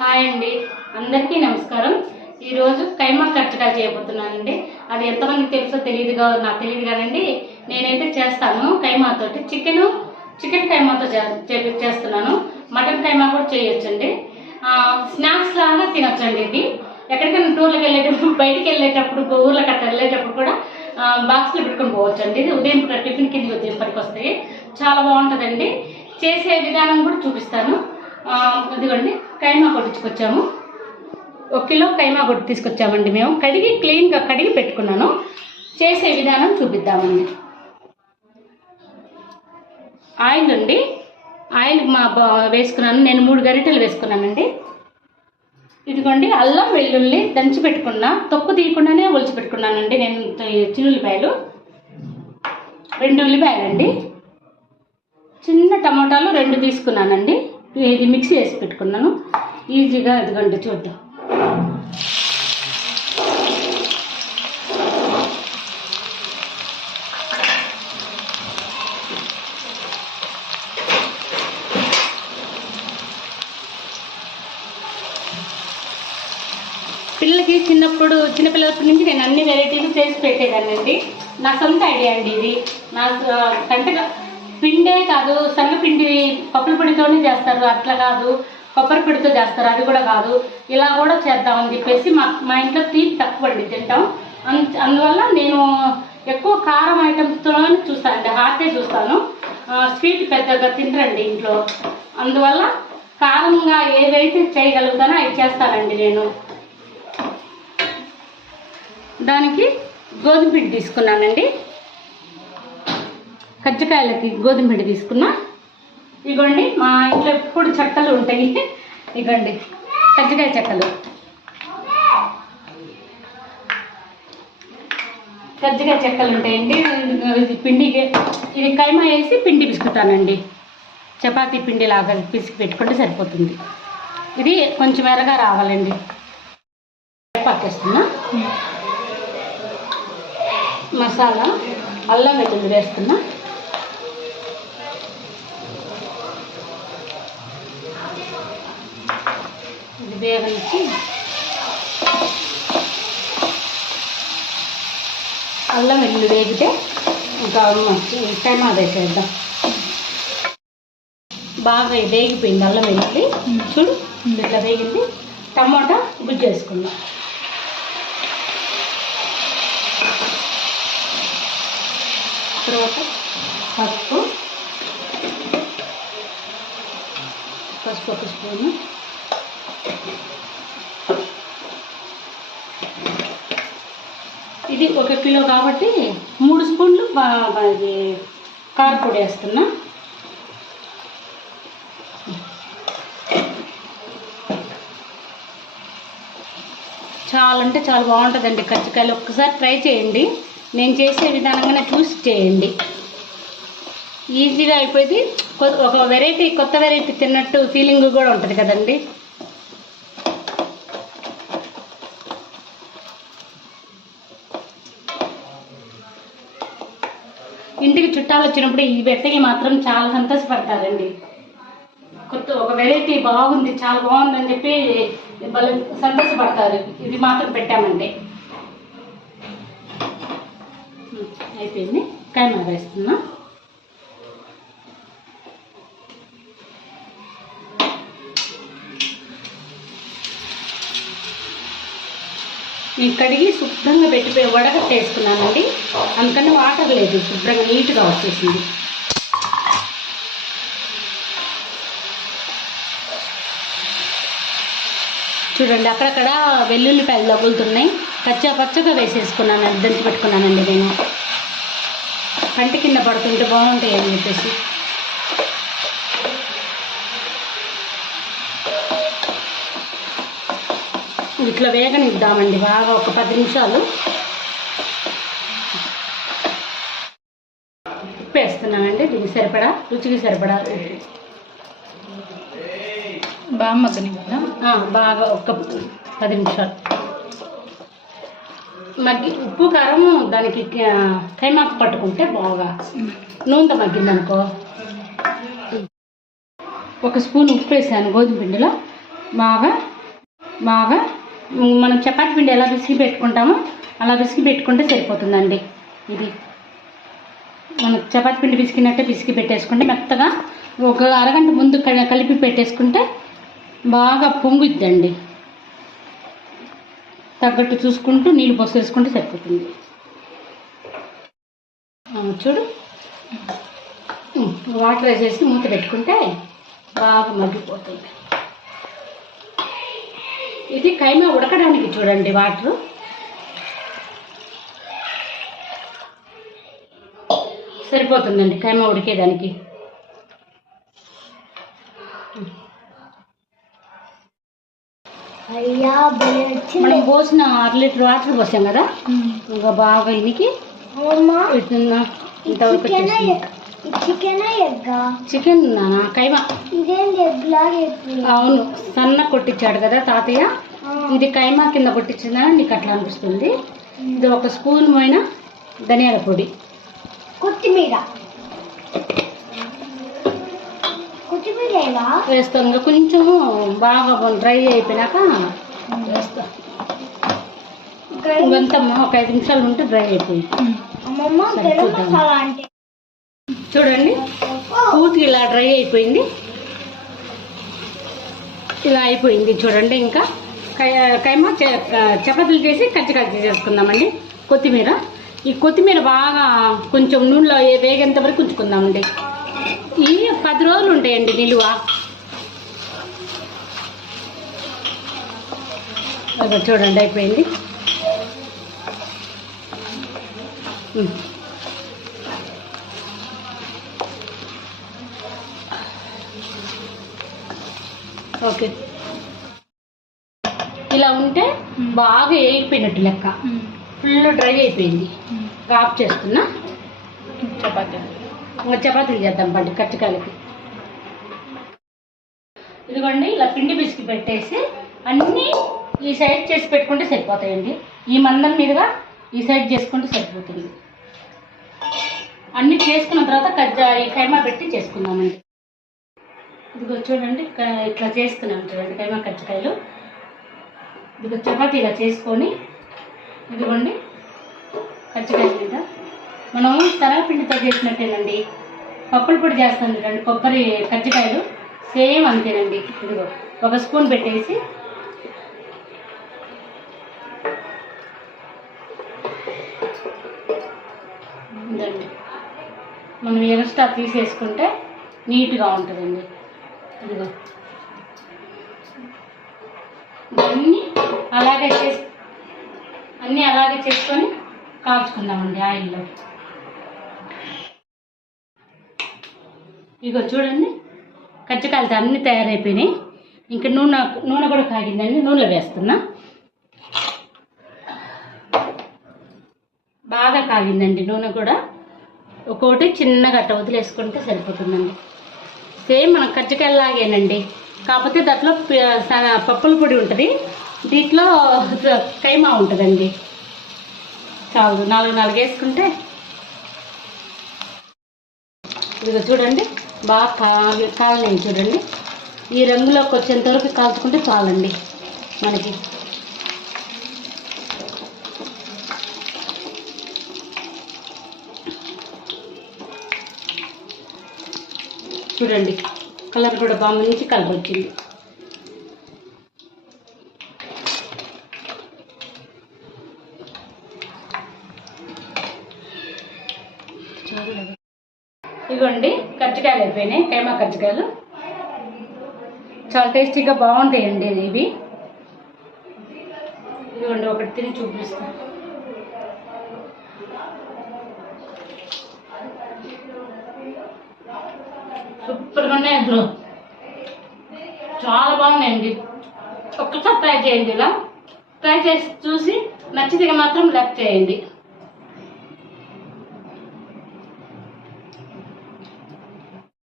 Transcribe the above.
Hi అండి, అందరికీ నమస్కారం. ఈరోజు కైమా కర్చకాయలు చేయబోతున్నానండి. అది ఎంతమందికి తెలుసో నాకు తెలియదు కానండి. నేనైతే చేస్తాను కైమాతోటి. చికెన్ కైమాతో చేస్తున్నాను. మటన్ కైమా కూడా చేయొచ్చండి. స్నాక్స్ లాగా తినొచ్చండి. ఇది ఎక్కడికైనా టూర్లకు వెళ్ళేటప్పుడు, బయటికి వెళ్ళేటప్పుడు, ఊర్లో కట్ట వెళ్ళేటప్పుడు కూడా బాక్స్లో పెట్టుకొని పోవచ్చండి. ఇది ఉదయం టిఫిన్ కింద ఉదయం పనికి వస్తాయి. చాలా బాగుంటుందండి. చేసే విధానం కూడా చూపిస్తాను. ఇదిగోండి, కైమా కొట్టించుకొచ్చాము. 1 కిలో కైమా కొట్టి తీసుకొచ్చామండి. మేము క్లీన్గా కడిగి పెట్టుకున్నాను. చేసే విధానం చూపిద్దామండి. ఆయిల్ అండి, ఆయిల్ వేసుకున్నాను. నేను 3 గరిటెలు వేసుకున్నానండి. ఇదిగోండి, అల్లం వెల్లుల్లి దంచి పెట్టుకున్నా, తొక్కు తీయకుండానే ఒలిచి పెట్టుకున్నానండి. నేను చిన్నుల్లిపాయలు 2 ఉల్లిపాయలండి, చిన్న టమాటాలు 2 తీసుకున్నానండి. ఇది మిక్సీ వేసి పెట్టుకున్నాను. ఈజీగా ఇదిగోండి చూద్దాం. చిన్నపిల్లలప్పటి నుంచి నేను అన్ని వెరైటీలు చేసి పెట్టేదానండి. నా సొంత ఐడియా అండి ఇది. నా కంటగా పిండే కాదు, శనగపిండి పప్పుల పొడితోనే చేస్తారు, అట్లా కాదు కొబ్బరి పొడితో చేస్తారు, అది కూడా కాదు. ఇలా కూడా చేద్దామని చెప్పేసి మా ఇంట్లో తీపి తక్కువ అండి తింటాం. అందువల్ల నేను ఎక్కువ కారం ఐటమ్స్తోనే చూస్తానండి. హాటే చూస్తాను. స్వీట్ పెద్దగా తింటారండి ఇంట్లో. అందువల్ల కారంగా ఏదైతే చేయగలుగుతానో అవి చేస్తానండి నేను. దానికి గోధుమ పిండి తీసుకున్నానండి. కజ్జికాయలకి గోధుమ పిండి తీసుకున్నా. ఇగోండి, మా ఇంట్లో ఎప్పుడు చెక్కలు ఉంటాయి. ఇగోండి కజ్జికాయ చెక్కలు, ఉంటాయండి. పిండికి ఇది కైమా వేసి పిండి పిసుకుతానండి. చపాతీ పిండి లాగా పిసికి పెట్టుకుంటే సరిపోతుంది. ఇది కొంచెం ఎర్రగా రావాలండి. పక్కేస్తున్నా. మసాలా అల్లం వెల్లుల్లి వేస్తున్నా. ఇది వేగనిచ్చి అల్లం వెల్లుల్లి వేగితే ఇంకా కైమా వేసేద్దాం. బాగా వేగిపోయింది అల్లం వెల్లుల్లి. చూడు ఇట్లా వేగింది. టమాటా గుజ్జు వేసుకుందాం. తర్వాత పసుపు 1 స్పూను, ఇది 1 కిలో కాబట్టి 3 స్పూన్లు కారపొడి వేస్తున్నా. చాలా అంటే చాలా బాగుంటుందండి కజ్జికాయలు. ఒక్కసారి ట్రై చేయండి. నేను చేసే విధానంగానే చూసి చేయండి. ఈజీగా అయిపోయింది. ఒక వెరైటీ, కొత్త వెరైటీ తిన్నట్టు ఫీలింగ్ కూడా ఉంటుంది కదండి. ఇంటికి చుట్టాలు వచ్చినప్పుడు ఈ వెట్టకి మాత్రం చాలా సంతోషపడతారండి. ఒక వెరైటీ బాగుంది, చాలా బాగుందని చెప్పి వాళ్ళు సంతోషపడతారు. ఇది మాత్రం పెట్టామంటే. అయిపోయింది. కైమా వేస్తున్నా. ఈ కడిగి శుభ్రంగా పెట్టిపోయి వడగట్టేసుకున్నానండి. అందుకని వాటర్ లేదు, శుభ్రంగా నీట్గా వచ్చేసింది. చూడండి, అక్కడక్కడ వెల్లుల్లిపాయలు తగులుతున్నాయి. పచ్చగా వేసేసుకున్నాను, దంచి పెట్టుకున్నానండి నేను. కంటి కింద పడుతుంటే బాగుంటాయి అని చెప్పేసి. ఇట్లా వేగనిద్దామండి బాగా, ఒక 10 నిమిషాలు. ఉప్పు వేస్తున్నానండి, దీనికి సరిపడా, రుచికి సరిపడా బాగా మగ్గనిద్దాం. బాగా ఒక 10 నిమిషాలు ఉప్పు కారం దానికి కైమాకు పట్టుకుంటే బాగా నూనె మగ్గిందనుకో. 1 స్పూన్ ఉప్పు వేసాను గోధుమ పిండిలో. బాగా బాగా మనం చపాతీ పిండి ఎలా పిసికి పెట్టుకుంటామో అలా పిసికి పెట్టుకుంటే సరిపోతుందండి. ఇది మనం చపాతీ పిండి పిసికినట్టే పిసికి పెట్టేసుకుంటే మెత్తగా ఒక అరగంట ముందు కలిపి పెట్టేసుకుంటే బాగా పొంగుద్దండి. తగ్గట్టు చూసుకుంటూ నీళ్ళు పోసేసుకుంటే సరిపోతుంది. చూడు, వాటర్ వేసేసి మూత పెట్టుకుంటే బాగా మగ్గిపోతుంది. ఇది కైమా ఉడకడానికి చూడండి వాటర్ సరిపోతుందండి కైమా ఉడికేదానికి. మనం పోసిన 6 లీటర్ వాటర్ పోసాం కదా, ఇంకా బాగా ఇనికి ఇంతవరకు చికెన్ కైమా. అవును, సన్న కొట్టించాడు కదా తాతయ్య. ఇది కైమా కింద కొట్టించిందా నీకు అట్లా అనిపిస్తుంది. ఇది 1 స్పూన్ పోయిన ధనియాల పొడి, కొత్తిమీర వేస్తాం. ఇంకా కొంచెం బాగా డ్రై అయిపోయినాక వేస్తాం. ఇవంతా ఒక 5 నిమిషాలు ఉంటే డ్రై అయిపోయింది. చూడండి, పూర్తిగా ఇలా డ్రై అయిపోయింది. ఇలా అయిపోయింది చూడండి. ఇంకా కైమా చపాతీలు చేసి కజ్జికాయలు చేసుకుందామండి. ఈ కొత్తిమీర బాగా కొంచెం నూనెలో వేగేంత వరకు ఉంచుకుందామండి. ఇవి 10 రోజులు ఉంటాయండి నిలువ. చూడండి అయిపోయింది. ఓకే, ఇలా ఉంటే బాగా వేగిపోయినట్టు లెక్క. ఫుల్ డ్రై అయిపోయింది. ఆఫ్ చేస్తున్నా. చపాతీలు చేద్దాం పండి కజ్జికాయలకి. ఇదిగోండి, ఇలా పిండి పిసికి పెట్టేసి అన్నీ ఈ సైడ్ చేసి పెట్టుకుంటే సరిపోతాయండి. ఈ మందం మీదుగా ఈ సైడ్ చేసుకుంటే సరిపోతుంది. అన్నీ చేసుకున్న తర్వాత ఈ కైమా పెట్టి చేసుకుందామండి. ఇదిగో చూడండి, ఇట్లా చేసుకున్నాం చూడండి కైమా కజ్జికాయలు. ఇదిగో చపాతీ ఇలా చేసుకొని, ఇదిగోండి కజ్జికాయ మీద మనం శనగపిండితో చేసినట్టేనండి. పప్పుల పొడి చేస్తాం చూడండి, కొబ్బరి కజ్జికాయలు సేమ్ అంతేనండి. ఇదిగో 1 స్పూన్ పెట్టేసి ఇదండి, మనం ఎక్స్ట్రా తీసేసుకుంటే నీట్గా ఉంటుందండి. ఇదిగో అన్నీ అలాగే చేసుకొని కాల్చుకుందామండి ఆయిల్లో. ఇగో చూడండి, కజ్జికాయలతో అన్నీ తయారైపోయినాయి. ఇంకా నూనె కూడా కాగిందండి. నూనెలో వేస్తున్నా. బాగా కాగిందండి నూనె కూడా. ఒక్కొక్కటి చిన్నగా అట్ట వదిలేసుకుంటే సరిపోతుందండి. సేమ్ మన కజ్జికాయలాగేనండి, కాకపోతే దాంట్లో పప్పుల పొడి ఉంటుంది, దీంట్లో కైమా ఉంటుందండి. చాలు 4 వేసుకుంటే. ఇదిగో చూడండి, బాగా కాలనేది చూడండి. ఈ రంగులోకి వచ్చేంత వరకు కాల్చుకుంటే చాలండి మనకి. చూడండి, కలర్ కూడా బాగా మంచి కలర్ వచ్చింది. ఇదిగోండి, కజ్జికాయలు అయిపోయినాయి. కైమా కజ్జికాయలు చాలా టేస్టీగా బాగుంటాయండి ఇవి. ఇదిగోండి, ఒకటి తిని చూపిస్తాను. సూపర్గా ఉన్నాయి అసలు, చాలా బాగున్నాయండి. ఒక్కసారి ట్రై చేయండి. ఇలా ట్రై చేసి చూసి నచ్చితే మాత్రం లైక్ చేయండి.